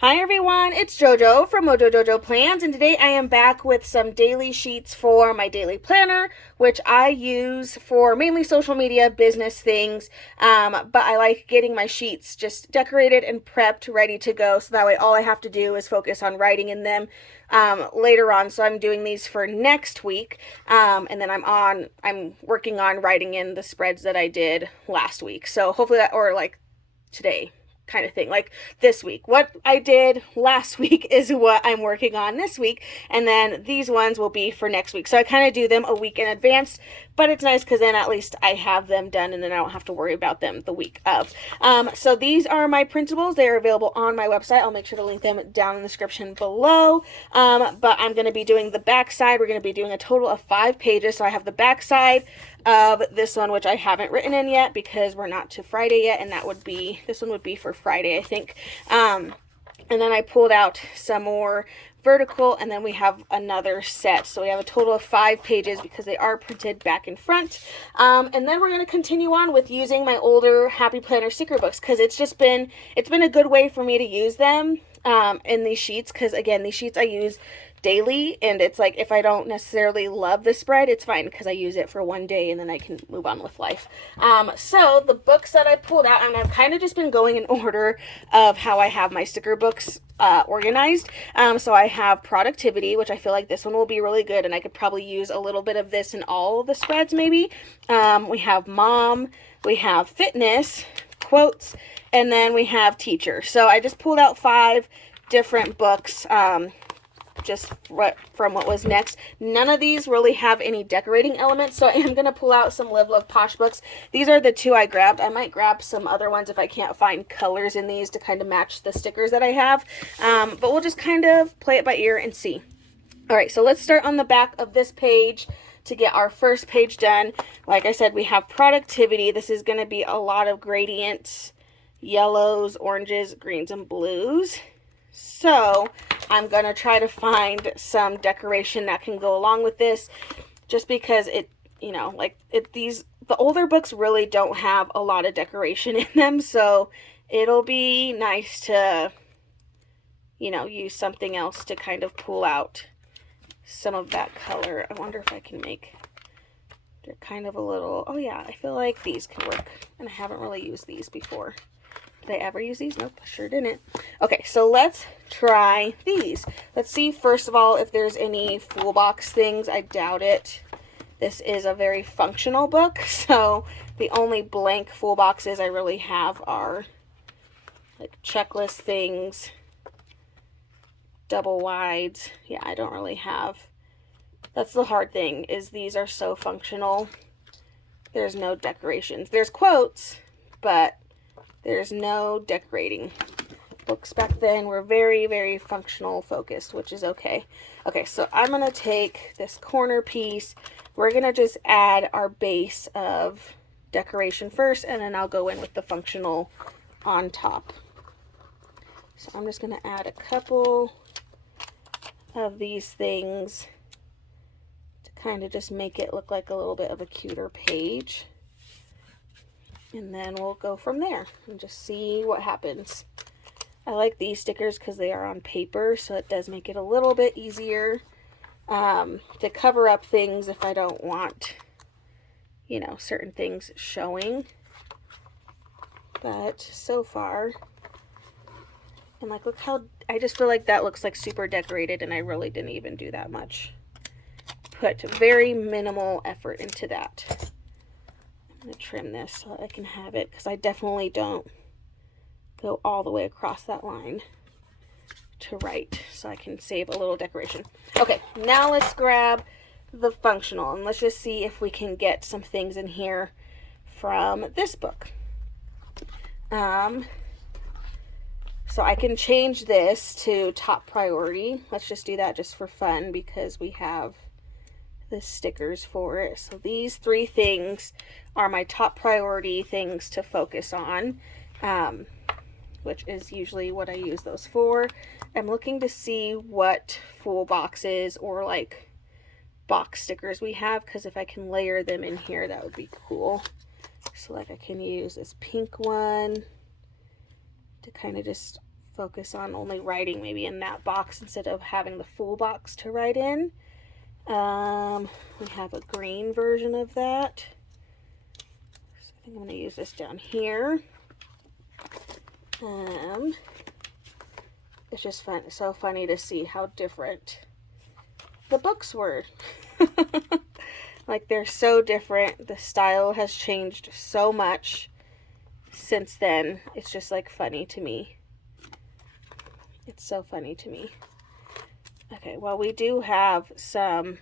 Hi everyone, it's JoJo from Mojo Jojo Plans, and today I am back with some daily sheets for my daily planner, which I use for mainly social media business things. But I like getting my sheets just decorated and prepped, ready to go, so that way all I have to do is focus on writing in them later on. So I'm doing these for next week, and then I'm working on writing in the spreads that I did last week. So hopefully that, or like today kind of thing. Like this week, what I did last week is what I'm working on this week, and then these ones will be for next week. So I kind of do them a week in advance, but it's nice because then at least I have them done and then I don't have to worry about them the week of. So these are my printables. They are available on my website. I'll make sure to link them down in the description below. But I'm going to be doing the back side. We're going to be doing a total of 5 pages. So I have the back side of this one, which I haven't written in yet because we're not to Friday yet, and this one would be for Friday, I think. And then I pulled out some more vertical, and then we have another set. So we have a total of 5 pages because they are printed back and front. And then we're going to continue on with using my older Happy Planner sticker books because it's been a good way for me to use them in these sheets, because again, these sheets I use daily, and it's like if I don't necessarily love the spread, it's fine because I use it for one day and then I can move on with life. So the books that I pulled out, and I've kind of just been going in order of how I have my sticker books organized. So I have productivity, which I feel like this one will be really good, and I could probably use a little bit of this in all of the spreads maybe. We have mom, we have fitness, quotes, and then we have teacher. So I just pulled out 5 different books just from what was next. None of these really have any decorating elements, so I am going to pull out some Live Love Posh books. These are the 2 I grabbed. I might grab some other ones if I can't find colors in these to kind of match the stickers that I have, but we'll just kind of play it by ear and see. Alright, so let's start on the back of this page to get our first page done. Like I said, we have productivity. This is going to be a lot of gradients, yellows, oranges, greens, and blues. So I'm going to try to find some decoration that can go along with this, just because the older books really don't have a lot of decoration in them, so it'll be nice to, use something else to kind of pull out some of that color. I wonder if I can they're kind of a little, oh yeah, I feel like these can work, and I haven't really used these before. Did I ever use these? Nope, I sure didn't. Okay, so let's try these. Let's see, first of all, if there's any full box things. I doubt it. This is a very functional book, so the only blank full boxes I really have are like checklist things, double wides. Yeah, I don't really have. That's the hard thing, is these are so functional. There's no decorations. There's quotes, but there's no decorating. Books back then were very, very functional focused, which is okay. Okay, so I'm going to take this corner piece. We're going to just add our base of decoration first, and then I'll go in with the functional on top. So I'm just going to add a couple of these things to kind of just make it look like a little bit of a cuter page. And then we'll go from there and just see what happens. I like these stickers because they are on paper, so it does make it a little bit easier to cover up things if I don't want, certain things showing. But so far, and like, look how, I just feel like that looks like super decorated, and I really didn't even do that much. Put very minimal effort into that. I'm going to trim this so I can have it, because I definitely don't go all the way across that line to write, so I can save a little decoration. Okay, now let's grab the functional, and let's just see if we can get some things in here from this book. So I can change this to top priority. Let's just do that just for fun, because we have the stickers for it. So these 3 things are my top priority things to focus on, which is usually what I use those for. I'm looking to see what full boxes or like box stickers we have, because if I can layer them in here, that would be cool. So like I can use this pink one to kind of just focus on only writing maybe in that box instead of having the full box to write in. We have a green version of that. So I think I'm going to use this down here. It's just so funny to see how different the books were. Like, they're so different. The style has changed so much since then. It's just like funny to me. It's so funny to me. Okay, well, we do have some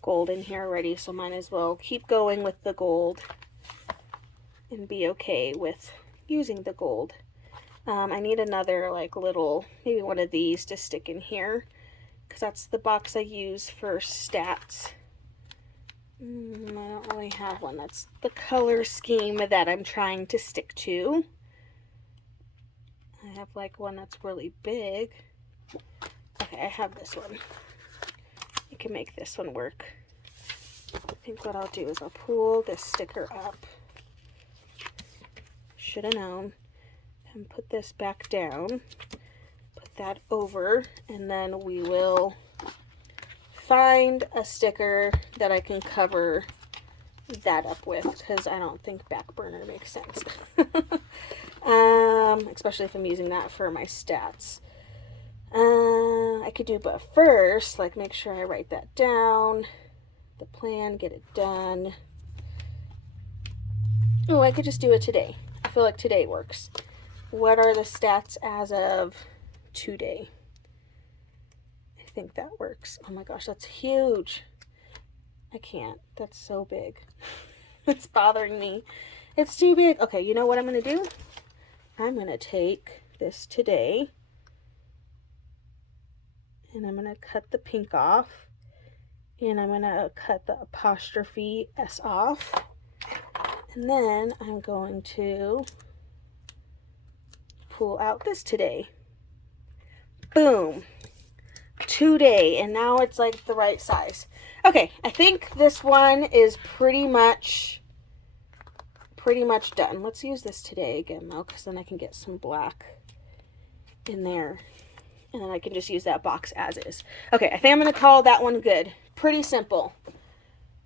gold in here already, so might as well keep going with the gold and be okay with using the gold. I need another like little, maybe one of these to stick in here, because that's the box I use for stats. I don't really have one. That's the color scheme that I'm trying to stick to. I have like one that's really big. Okay, I have this one. I can make this one work. I think what I'll do is I'll pull this sticker up. Should have known. And put this back down. Put that over, and then we will find a sticker that I can cover that up with, because I don't think back burner makes sense. Especially if I'm using that for my stats. I could do, but first, like, make sure I write that down, the plan, get it done. Oh, I could just do it today. I feel like today works. What are the stats as of today? I think that works. Oh my gosh, that's huge. I can't. That's so big. It's bothering me. It's too big. Okay, you know what I'm going to do? I'm going to take this today, and I'm going to cut the pink off, and I'm going to cut the apostrophe S off, and then I'm going to pull out this today. Boom. Today, and now it's like the right size. Okay, I think this one is pretty much done. Let's use this today again though, because then I can get some black in there, and then I can just use that box as is. Okay, I think I'm going to call that one good. Pretty simple.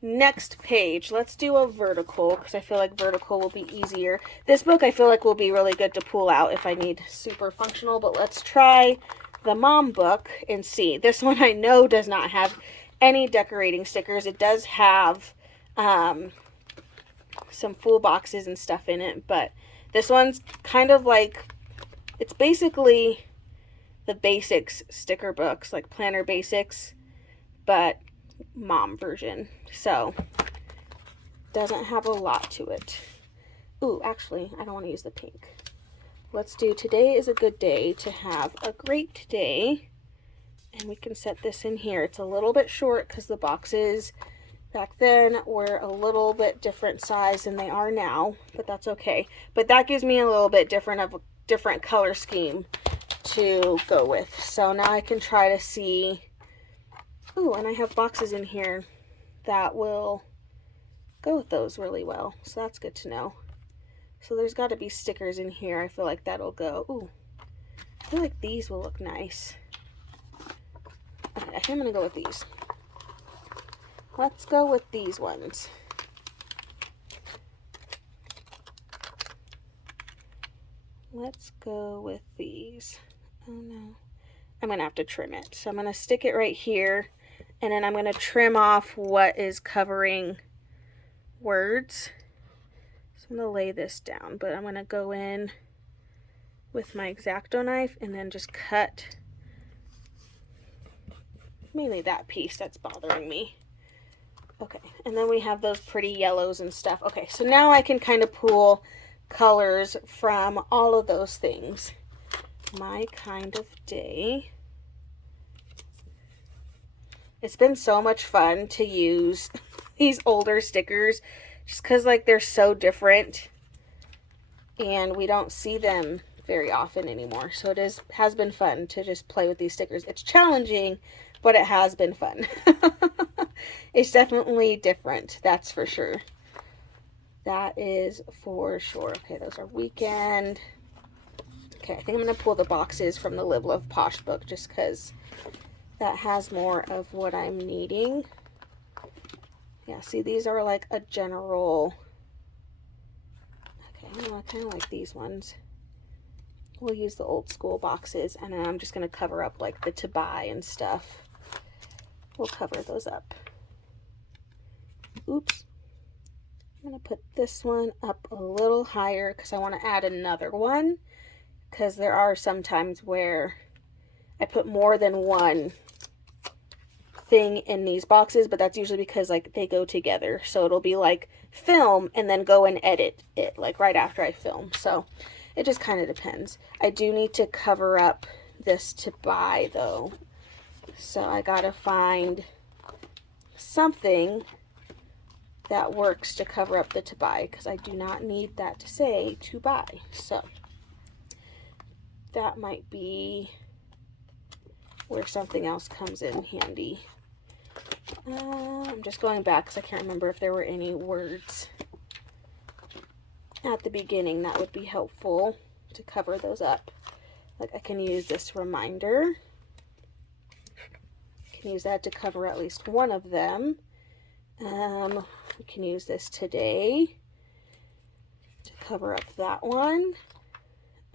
Next page, let's do a vertical, because I feel like vertical will be easier. This book I feel like will be really good to pull out if I need super functional, but let's try the mom book and see. This one I know does not have any decorating stickers. It does have some full boxes and stuff in it, but this one's kind of like, it's basically the basics sticker books, like planner basics, but mom version. So doesn't have a lot to it. Ooh, actually, I don't want to use the pink. Let's do today is a good day to have a great day. And we can set this in here. It's a little bit short because the boxes back then were a little bit different size than they are now, but that's okay. But that gives me a little bit different color scheme to go with. So now I can try to see. Ooh, and I have boxes in here that will go with those really well. So that's good to know. So there's got to be stickers in here. I feel like that'll go. Ooh, I feel like these will look nice. Okay, I think I'm going to go with these. Let's go with these ones. Let's go with these. Oh no. I'm going to have to trim it. So I'm going to stick it right here. And then I'm going to trim off what is covering words. So I'm going to lay this down, but I'm going to go in with my X-Acto knife and then just cut mainly that piece that's bothering me. Okay, and then we have those pretty yellows and stuff. Okay, so now I can kind of pull colors from all of those things. My kind of day. It's been so much fun to use these older stickers just because, like, they're so different and we don't see them very often anymore. So it has been fun to just play with these stickers. It's challenging, but it has been fun. It's definitely different, that's for sure. That is for sure. Okay, those are weekend. Okay, I think I'm going to pull the boxes from the Live Love Posh book just because that has more of what I'm needing. Yeah, see, these are like a general... Okay, I kind of like these ones. We'll use the old school boxes, and then I'm just going to cover up like the to buy and stuff. We'll cover those up. Oops. I'm going to put this one up a little higher because I want to add another one, because there are some times where I put more than one thing in these boxes, but that's usually because like they go together. So it'll be like film and then go and edit it like right after I film. So it just kind of depends. I do need to cover up this to buy though. So I gotta find something that works to cover up the to buy, because I do not need that to say to buy. So that might be where something else comes in handy. I'm just going back because I can't remember if there were any words at the beginning that would be helpful to cover those up. Like I can use this reminder. I can use that to cover at least one of them. We can use this today to cover up that one.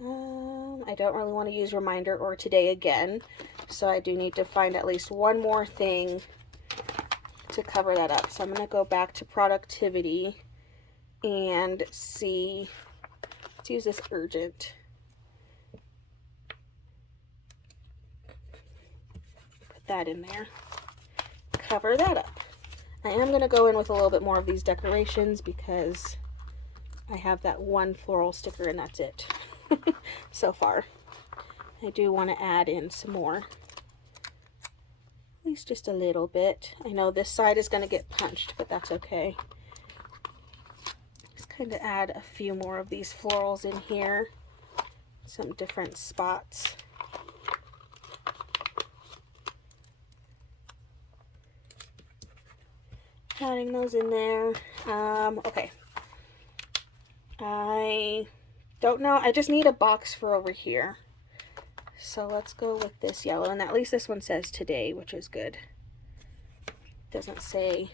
I don't really want to use reminder or today again, so I do need to find at least one more thing to cover that up. So I'm going to go back to productivity and see, let's use this urgent. Put that in there. Cover that up. I am going to go in with a little bit more of these decorations because I have that one floral sticker and that's it so far. I do want to add in some more. At least just a little bit. I know this side is going to get punched, but that's okay. Just kind of add a few more of these florals in here. Some different spots. Adding those in there. Okay. I don't know. I just need a box for over here. So let's go with this yellow. And at least this one says today, which is good. It doesn't say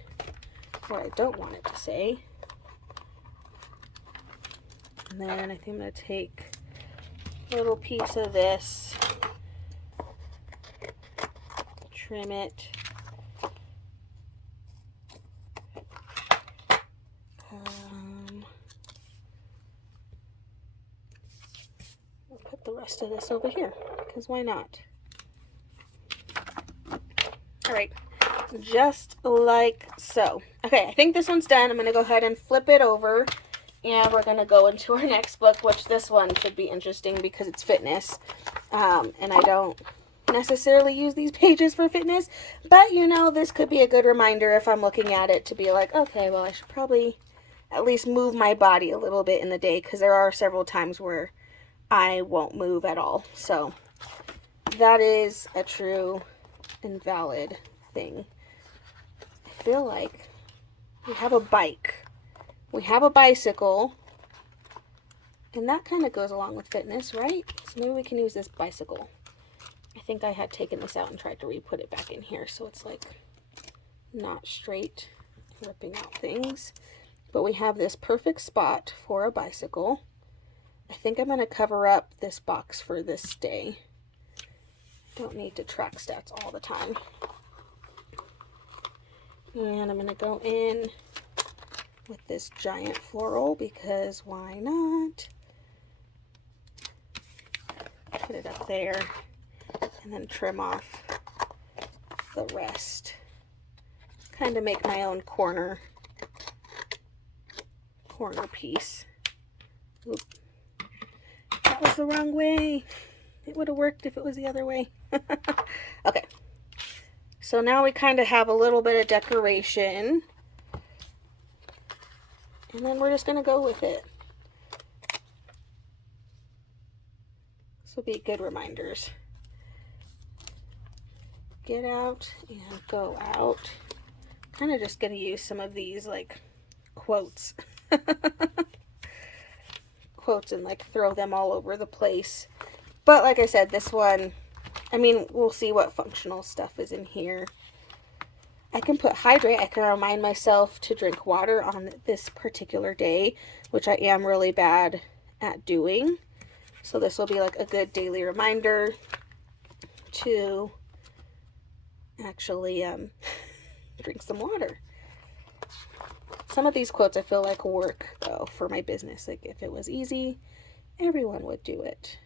what I don't want it to say. And then I think I'm going to take a little piece of this, trim it. We'll put the rest of this over here, because why not? Alright, just like so. Okay, I think this one's done. I'm going to go ahead and flip it over, and we're going to go into our next book, which this one should be interesting because it's fitness. And I don't necessarily use these pages for fitness, but you know, this could be a good reminder if I'm looking at it to be like, okay, well, I should probably at least move my body a little bit in the day, because there are several times where I won't move at all. So that is a true and valid thing. I feel like we have a bike. We have a bicycle. And that kind of goes along with fitness, right? So maybe we can use this bicycle. I think I had taken this out and tried to re-put it back in here, so it's like not straight, ripping out things. But we have this perfect spot for a bicycle. I think I'm going to cover up this box for this day. Don't need to track stats all the time. And I'm going to go in with this giant floral because why not? Put it up there and then trim off the rest. Kind of make my own corner piece. Oop. That was the wrong way. It would have worked if it was the other way. Okay. So now we kind of have a little bit of decoration. And then we're just going to go with it. This will be good reminders. Get out and go out. Kind of just going to use some of these like quotes. Quotes and like throw them all over the place. But like I said, this one, I mean, we'll see what functional stuff is in here. I can put hydrate. I can remind myself to drink water on this particular day, which I am really bad at doing. So this will be like a good daily reminder to actually drink some water. Some of these quotes I feel like work though for my business. Like if it was easy, everyone would do it.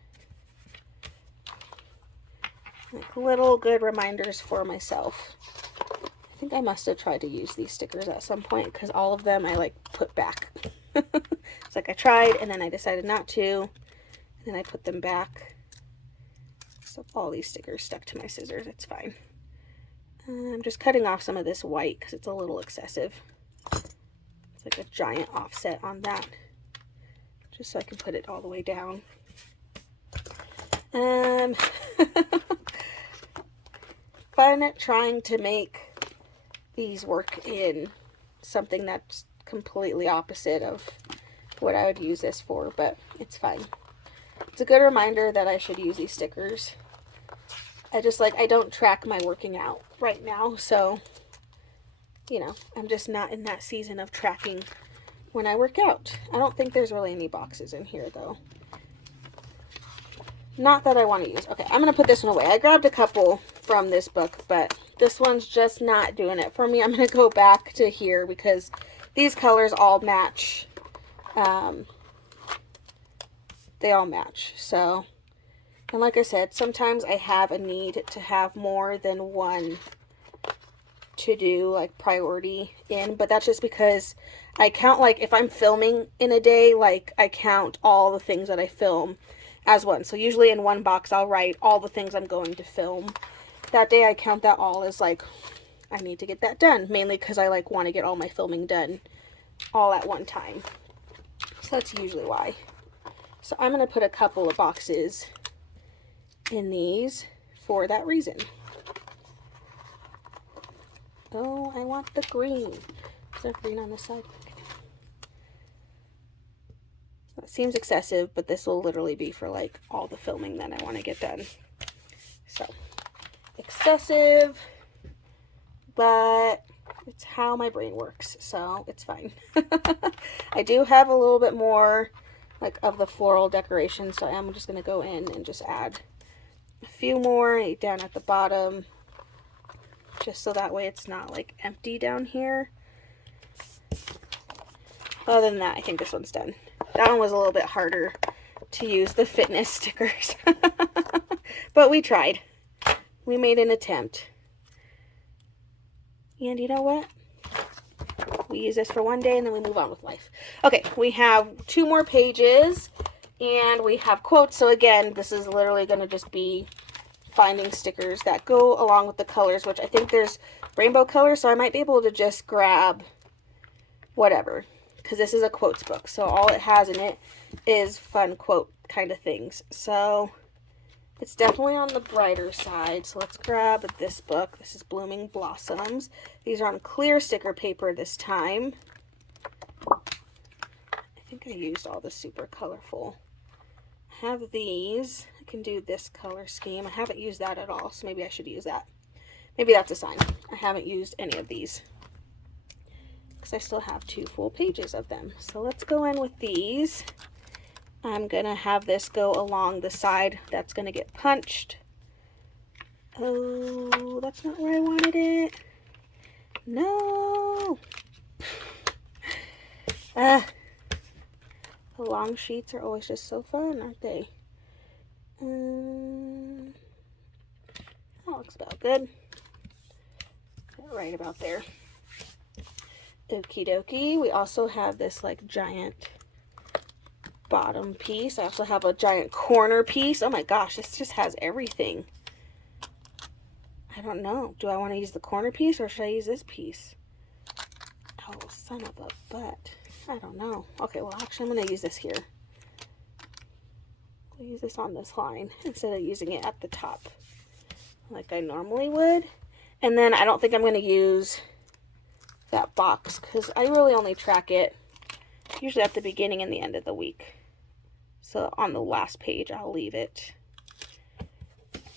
Like little good reminders for myself. I think I must have tried to use these stickers at some point because all of them I like put back. It's like I tried and then I decided not to, and then I put them back. So all these stickers stuck to my scissors. It's fine. I'm just cutting off some of this white because it's a little excessive. It's like a giant offset on that, just so I can put it all the way down. Fun trying to make these work in something that's completely opposite of what I would use this for, but it's fine. It's a good reminder that I should use these stickers. I don't track my working out right now, so, you know, I'm just not in that season of tracking when I work out. I don't think there's really any boxes in here, though. Not that I want to use. Okay, I'm going to put this one away. I grabbed a couple from this book, but this one's just not doing it for me. I'm going to go back to here because these colors all match. They all match, so... And like I said, sometimes I have a need to have more than one to do, like, priority in. But that's just because I count, like, if I'm filming in a day, like, I count all the things that I film as one. So usually in one box, I'll write all the things I'm going to film. That day, I count that all as, like, I need to get that done. Mainly because I, like, want to get all my filming done all at one time. So that's usually why. So I'm going to put a couple of boxes in these for that reason. Oh, I want the green. Is there green on this side? That seems excessive, but this will literally be for like all the filming that I want to get done. So, excessive, but it's how my brain works, so it's fine. I do have a little bit more like of the floral decoration, so I'm just going to go in and just add a few more down at the bottom, just so that way it's not like empty down here. Other than that, I think this one's done. That one was a little bit harder to use, the fitness stickers. But we tried. We made an attempt. And you know what? We use this for one day and then we move on with life. Okay, we have 2 more pages. And we have quotes. So again, this is literally going to just be finding stickers that go along with the colors, which I think there's rainbow colors. So I might be able to just grab whatever, because this is a quotes book. So all it has in it is fun quote kind of things. So it's definitely on the brighter side. So let's grab this book. This is Blooming Blossoms. These are on clear sticker paper this time. I think I used all the super colorful. Have these. I can do this color scheme. I haven't used that at all, so maybe I should use that. Maybe that's a sign. I haven't used any of these because I still have 2 full pages of them. So let's go in with these. I'm going to have this go along the side that's going to get punched. Oh, that's not where I wanted it. No. The long sheets are always just so fun, aren't they? That looks about good. Right about there. Okie dokie. We also have this like giant bottom piece. I also have a giant corner piece. Oh my gosh, this just has everything. I don't know. Do I want to use the corner piece or should I use this piece? Oh, son of a butt. I don't know. Okay, well, actually, I'm going to use this here. I'll use this on this line instead of using it at the top like I normally would. And then I don't think I'm going to use that box because I really only track it usually at the beginning and the end of the week. So on the last page, I'll leave it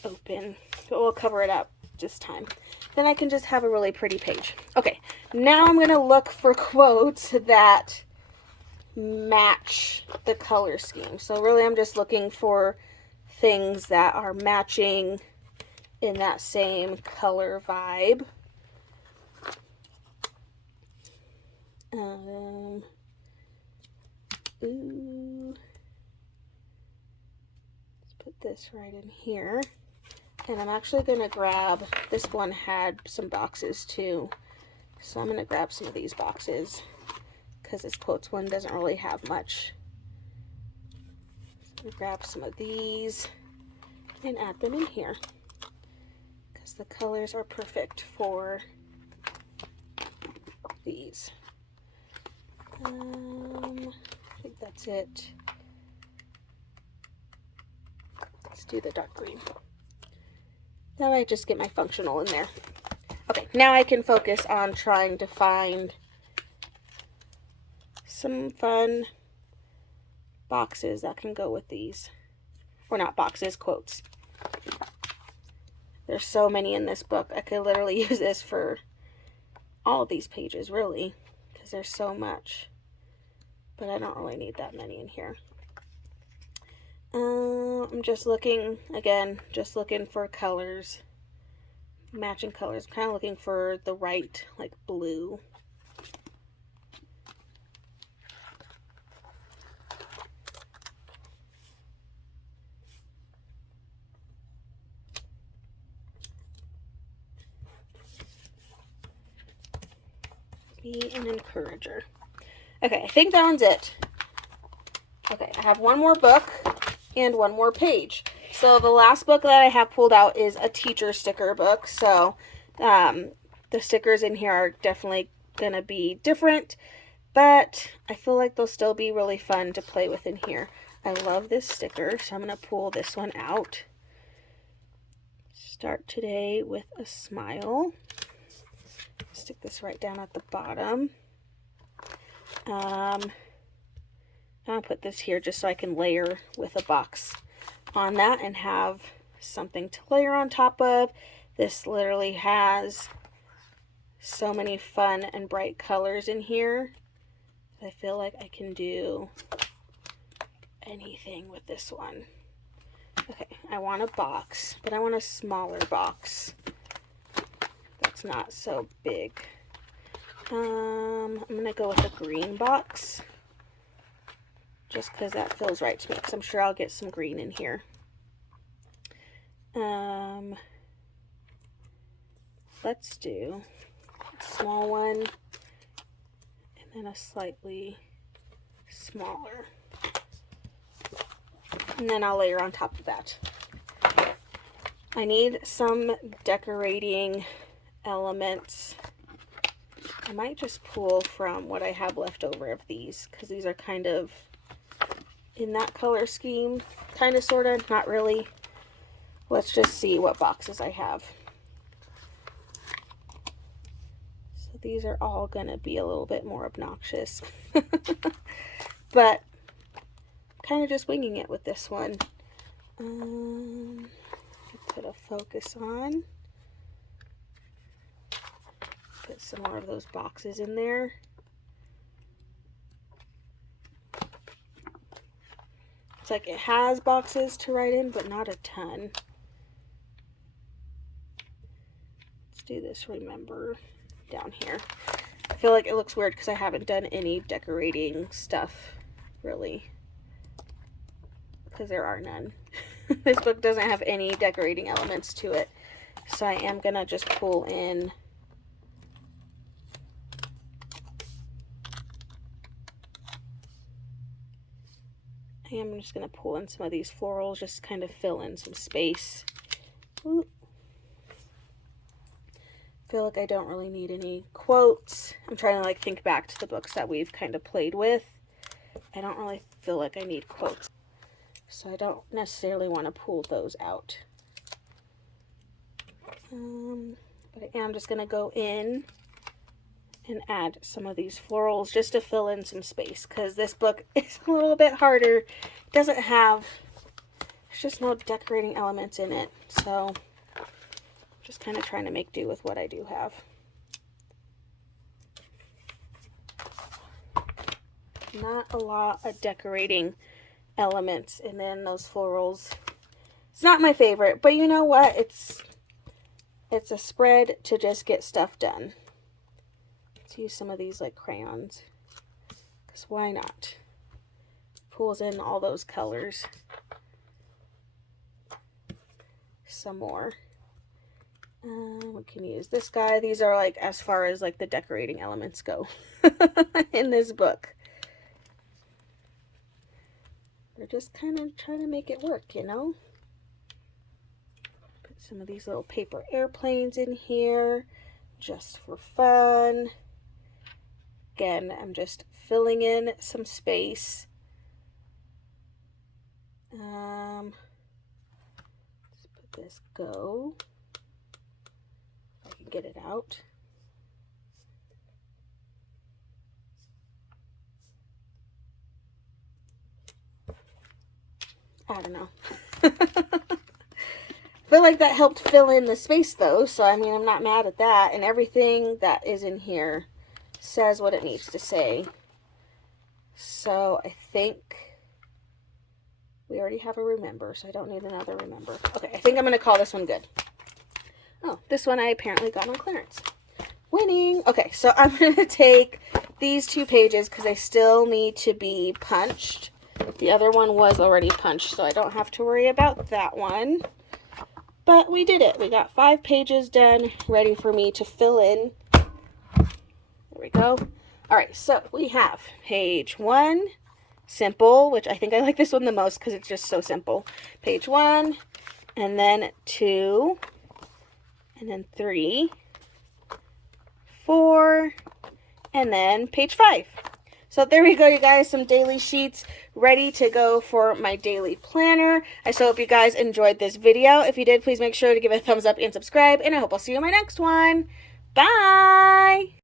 open, but we'll cover it up this time. Then I can just have a really pretty page. Okay, now I'm going to look for quotes that match the color scheme. So really I'm just looking for things that are matching in that same color vibe. Let's put this right in here. And I'm actually going to grab, this one had some boxes too. So I'm going to grab some of these boxes because this quotes one doesn't really have much. So grab some of these and add them in here because the colors are perfect for these. I think that's it. Let's do the dark green. That might just get my functional in there. Okay, now I can focus on trying to find some fun boxes that can go with these. Or not boxes, quotes. There's so many in this book. I could literally use this for all of these pages, really, because there's so much. But I don't really need that many in here. I'm just looking, again, just looking for colors, matching colors. I'm kind of looking for the right, like, blue. Be an encourager. Okay, I think that one's it. Okay, I have one more book and one more page. So the last book that I have pulled out is a teacher sticker book. So the stickers in here are definitely going to be different, but I feel like they'll still be really fun to play with in here. I love this sticker, so I'm going to pull this one out. Start today with a smile. Stick this right down at the bottom. I'll put this here just so I can layer with a box on that and have something to layer on top of. This literally has so many fun and bright colors in here. I feel like I can do anything with this one. Okay, I want a box, but I want a smaller box that's not so big. I'm going to go with a green box just because that feels right to me, because I'm sure I'll get some green in here. Let's do a small one and then a slightly smaller. And then I'll layer on top of that. I need some decorating elements. I might just pull from what I have left over of these, because these are kind of in that color scheme. Kind of, sort of, not really. Let's just see what boxes I have. So these are all going to be a little bit more obnoxious. But kind of just winging it with this one. Put a focus on. Put some more of those boxes in there. It's like it has boxes to write in, but not a ton. Let's do this, remember, down here. I feel like it looks weird because I haven't done any decorating stuff, really. Because there are none. This book doesn't have any decorating elements to it. So I am going to just pull in I'm just going to pull in some of these florals, just kind of fill in some space. Ooh. Feel like I don't really need any quotes. I'm trying to like think back to the books that we've kind of played with. I don't really feel like I need quotes. So I don't necessarily want to pull those out. But I am just going to go in and add some of these florals just to fill in some space, because this book is a little bit harder. It doesn't have there's just no decorating elements in it. So just kind of trying to make do with what I do have. Not a lot of decorating elements, and then those florals. It's not my favorite, but you know what? It's a spread to just get stuff done. Let's use some of these like crayons, because why not? Pulls in all those colors. Some more. We can use this guy. These are like as far as like the decorating elements go in this book. They're just kind of trying to make it work, you know? Put some of these little paper airplanes in here just for fun. Again, I'm just filling in some space. Let's put this go. If I can get it out. I don't know. I feel like that helped fill in the space though, so I mean, I'm not mad at that. And everything that is in here says what it needs to say. So I think we already have a remember, so I don't need another remember. Okay, I think I'm going to call this one good. Oh, this one I apparently got on clearance. Winning! Okay, so I'm going to take these 2 pages because they still need to be punched. The other one was already punched, so I don't have to worry about that one. But we did it. We got 5 pages done, ready for me to fill in. There we go. All right, so we have page 1, simple, which I think I like this one the most because it's just so simple. Page 1, and then 2, and then 3, 4, and then page 5. So there we go, you guys, some daily sheets ready to go for my daily planner. I so hope you guys enjoyed this video. If you did, please make sure to give it a thumbs up and subscribe, and I hope I'll see you in my next one. Bye!